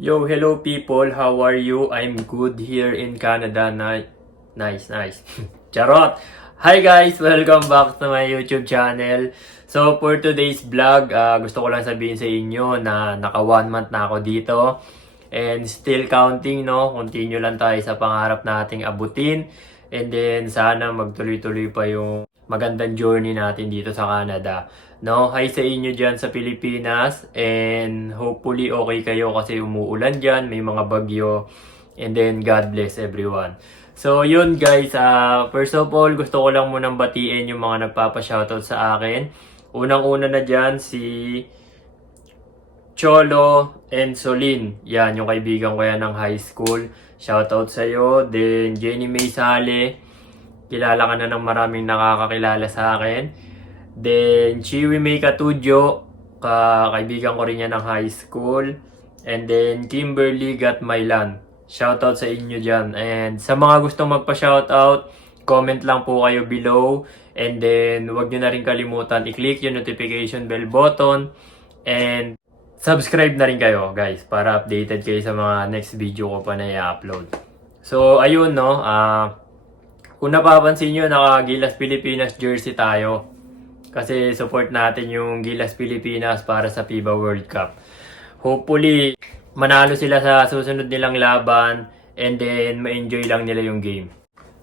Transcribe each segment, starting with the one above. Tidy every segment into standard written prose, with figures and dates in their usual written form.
Yo, hello people, how are you? I'm good here in Canada. Nice. Charot! Hi guys! Welcome back to my YouTube channel. So for today's vlog, gusto ko lang sabihin sa inyo na naka 1 month na ako dito. And still counting, no? Continue lang tayo sa pangarap nating abutin. And then sana magtuloy-tuloy pa yung magandang journey natin dito sa Canada. No, hi sa inyo dyan sa Pilipinas, and hopefully okay kayo kasi umuulan dyan, may mga bagyo, and then God bless everyone. So yun guys, first of all, gusto ko lang munang batiin yung mga nagpapa-shoutout sa akin. Unang-una na dyan si Cholo and Solin, yan yung kaibigan ko yan ng high school. Shoutout sa'yo. Then Jenny May Sale, kilala ka na ng maraming nakakakilala sa akin. Then, Chiwi May Katudyo, kaibigan ko rin yan ng high school. And then, Kimberly Gatmaylan. Shoutout sa inyo dyan. And sa mga gustong magpa-shoutout, comment lang po kayo below. And then, huwag nyo na rin kalimutan i-click yung notification bell button. And subscribe na rin kayo, guys, para updated kayo sa mga next video ko pa na i-upload. So, ayun, no. Kung napapansin nyo, naka-Gilas Pilipinas jersey tayo. Kasi support natin yung Gilas Pilipinas para sa FIBA World Cup. Hopefully, manalo sila sa susunod nilang laban and then ma-enjoy lang nila yung game.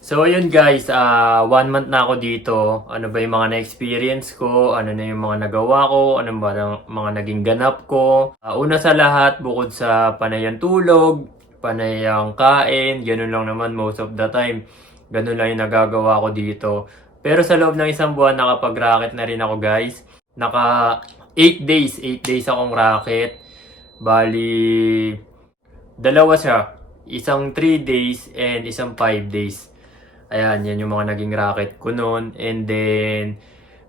So, ayun guys, 1 month na ako dito. Ano ba yung mga na-experience ko? Ano na yung mga nagawa ko? Ano ba yung mga naging ganap ko? Una sa lahat, bukod sa panayang tulog, panayang kain, ganun lang naman most of the time. Ganun lang yung nagagawa ko dito. Pero sa loob ng 1 buwan, nakapag-racket na rin ako guys. Naka 8 days akong racket. Bali, dalawa siya. Isang 3 days and isang 5 days. Ayan, yan yung mga naging racket ko noon. And then,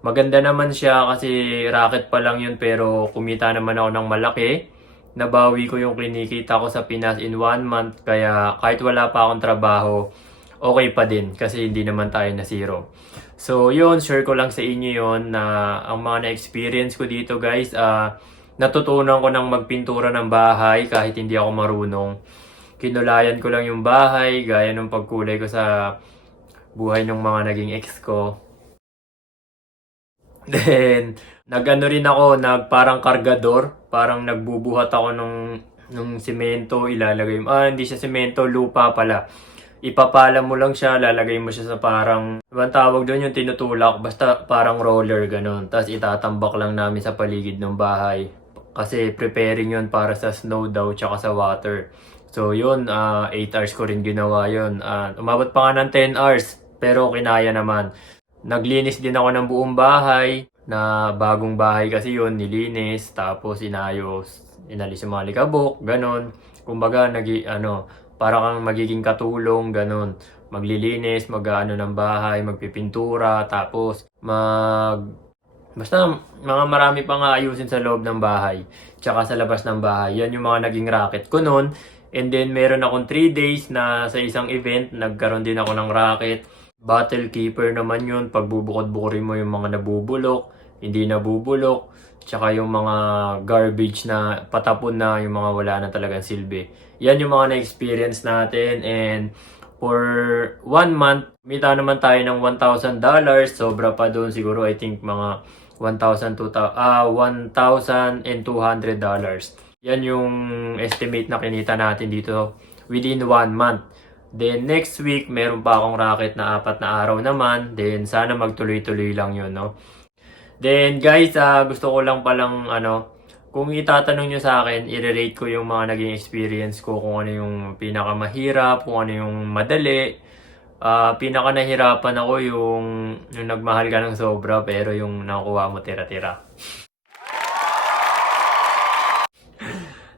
maganda naman siya kasi racket pa lang yun pero kumita naman ako ng malaki. Nabawi ko yung kinikita ko sa Pinas in 1 month. Kaya kahit wala pa akong trabaho, okay pa din kasi hindi naman tayo na zero. So yun, share ko lang sa inyo yun na ang mga na-experience ko dito guys, natutunan ko ng magpintura ng bahay kahit hindi ako marunong. Kinulayan ko lang yung bahay gaya ng pagkulay ko sa buhay ng mga naging ex ko. Then, nag-ano rin ako, parang kargador, parang nagbubuhat ako ng semento, ilalagay mo. Hindi siya semento, lupa pala. Ipapala mo lang siya, lalagay mo siya sa parang, ibang tawag doon yung tinutulak, basta parang roller, ganun. Tapos itatambak lang namin sa paligid ng bahay. Kasi preparing yun para sa snow daw, tsaka sa water. So yun, 8 hours ko rin ginawa yun. Umabot pa nga ng 10 hours, pero kinaya naman. Naglinis din ako ng buong bahay, na bagong bahay kasi yun, nilinis, tapos inayos, inalis yung mga likabok, ganun. Kumbaga, para kang magiging katulong, ganun. Maglilinis, mag-ano ng bahay, magpipintura, tapos Basta mga marami pang aayusin sa loob ng bahay, tsaka sa labas ng bahay. Yan yung mga naging racket ko noon. And then meron akong 3 days na sa isang event, nagkaroon din ako ng racket. Bottle keeper naman yun, pagbubukod-bukurin mo yung mga nabubulok, hindi nabubulok, tsaka yung mga garbage na patapon na, yung mga wala na talagang silbi. Yan yung mga na-experience natin, and for 1 month, kumita naman tayo ng $1,000. Sobra pa doon siguro, I think mga $1,200. Yan yung estimate na kinita natin dito within 1 month. Then next week, meron pa akong racket na 4 na araw naman. Then sana magtuloy-tuloy lang yun, no? Then guys, gusto ko lang palang kung itatanong nyo sa akin, i-rate ko yung mga naging experience ko, kung ano yung pinakamahirap, kung ano yung madali. Pinaka nahirapan ako yung nagmahal ka ng sobra pero yung nakuha mo tira-tira.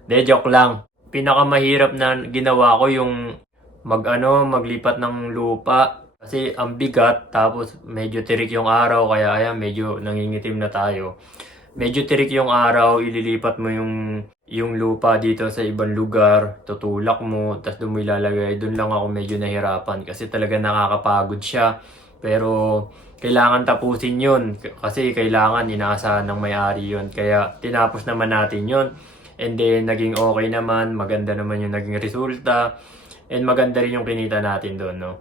De, joke lang. Pinakamahirap na ginawa ko yung maglipat ng lupa. Kasi ang bigat, tapos medyo tirik yung araw, kaya ayan, medyo nangingitim na tayo. Medyo tirik yung araw, ililipat mo yung lupa dito sa ibang lugar, tutulak mo, tapos doon mo ilalagay. Doon lang ako medyo nahirapan kasi talaga nakakapagod siya. Pero kailangan tapusin yun kasi kailangan inaasahan ng may-ari yun. Kaya tinapos naman natin yun. And then naging okay naman, maganda naman yung naging resulta. And maganda rin yung kinita natin doon, no?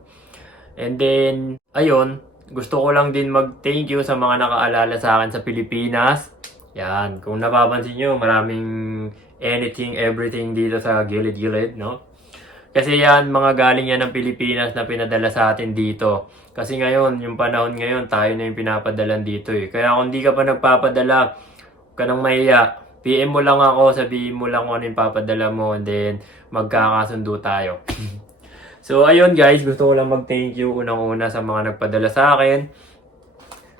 And then, ayun, gusto ko lang din mag-thank you sa mga nakaalala sa akin sa Pilipinas. Yan, kung napapansin nyo, maraming anything, everything dito sa gilid-gilid, no? Kasi yan, mga galing yan ng Pilipinas na pinadala sa atin dito. Kasi ngayon, yung panahon ngayon, tayo na yung pinapadalan dito eh. Kaya kung di ka pa nagpapadala, huwag ka nang mahiya. PM mo lang ako, sabihin mo lang kung ano yung papadala mo, and then magkakasundo tayo. So, ayun guys, gusto ko lang mag-thank you unang-una sa mga nagpadala sa akin.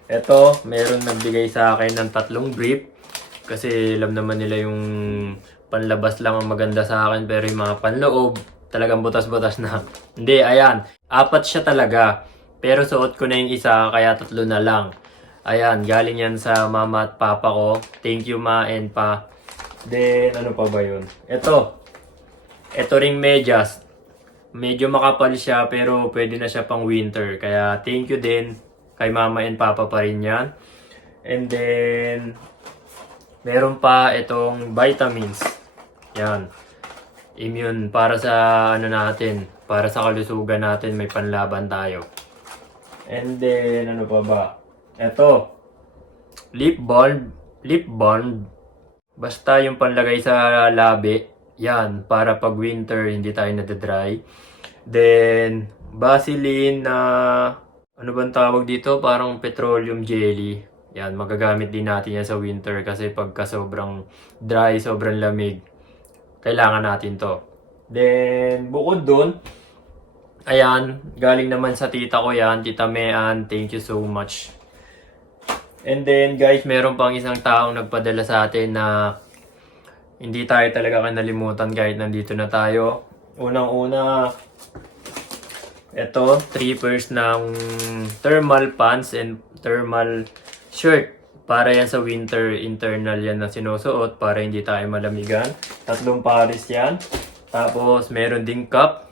Ito, meron nagbigay sa akin ng 3 brief. Kasi alam naman nila yung panlabas lang ang maganda sa akin, pero yung mga panloob, talagang butas-butas na. Hindi, ayan, 4 siya talaga. Pero suot ko na yung isa, kaya 3 na lang. Ayan, galing yan sa mama at papa ko. Thank you ma and pa. Then, ano pa ba yun? Ito ring medyas. Medyo makapal siya pero pwede na siya pang winter. Kaya thank you din kay mama and papa pa rin yan. And then, meron pa itong vitamins. Yan. Immune para sa natin. Para sa kalusugan natin, may panlaban tayo. And then, ano pa ba? Ito. Lip balm. Basta yung panlagay sa labi. Yan, para pag winter, hindi tayo nadadry. Then, Vaseline na, ano bang tawag dito? Parang petroleum jelly. Yan, magagamit din natin yan sa winter kasi pagka sobrang dry, sobrang lamig, kailangan natin to. Then, bukod dun, ayan, galing naman sa tita ko yan, Tita Mean, thank you so much. And then, guys, meron pang isang taong nagpadala sa atin na hindi tayo talaga kinalimutan kahit nandito na tayo. Unang-una, ito, 3 pairs ng thermal pants and thermal shirt. Para yan sa winter, internal yan na sinusuot para hindi tayo malamigan. 3 pares yan. Tapos, meron ding cup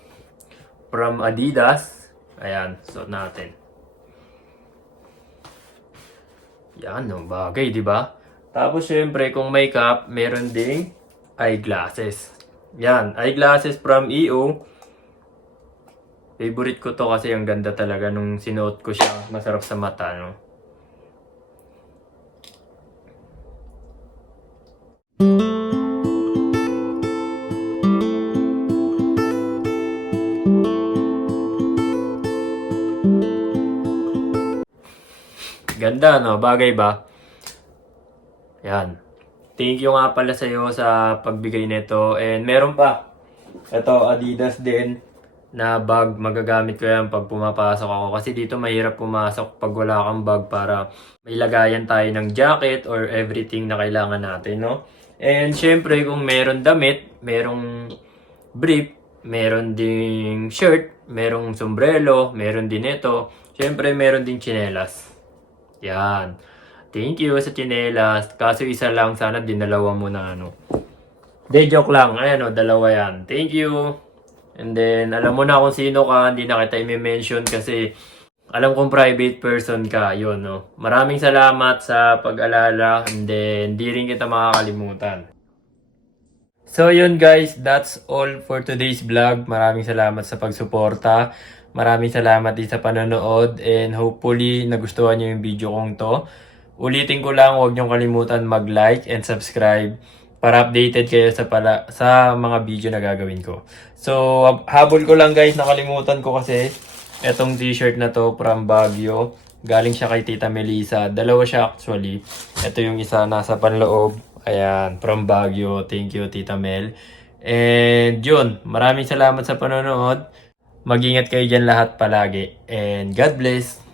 from Adidas. Ayan, suot natin. Yan, no, bagay, di ba? Tapos, syempre, kung may cup, meron ding eyeglasses. Yan, eyeglasses from EO. Favorite ko to kasi ang ganda talaga nung sinuot ko siya. Masarap sa mata, no? Ganda, no? Bagay ba? Yan. Thank you nga pala sa iyo sa pagbigay nito. And meron pa. Ito, Adidas din na bag. Magagamit ko yan pag pumapasok ako. Kasi dito mahirap pumasok pag wala kang bag para may lagayan tayo ng jacket or everything na kailangan natin, no? And syempre, kung meron damit, merong brief, meron ding shirt, merong sombrero, meron din ito. Syempre, meron ding tsinelas. Yan. Thank you sa tsinelas. Kaso isa lang, sana dinalawa mo na ano. De, joke lang. Ayan o, dalawa yan. Thank you. And then, alam mo na kung sino ka, hindi na kita i-mention kasi alam kong private person ka. Yun, no. Maraming salamat sa pag-alala. And then, di rin kita makakalimutan. So yun guys, that's all for today's vlog. Maraming salamat sa pagsuporta. Maraming salamat din sa panonood. And hopefully, nagustuhan nyo yung video kong to. Ulitin ko lang, huwag nyo kalimutan mag-like and subscribe para updated kayo sa mga video na gagawin ko. So, habol ko lang guys, nakalimutan ko kasi etong t-shirt na to from Baguio. Galing siya kay Tita Melissa. Dalawa siya actually. Ito yung isa nasa panloob. Ayan, from Baguio. Thank you, Tita Mel. And yun, maraming salamat sa panonood. Mag-ingat kayo dyan lahat palagi. And God bless.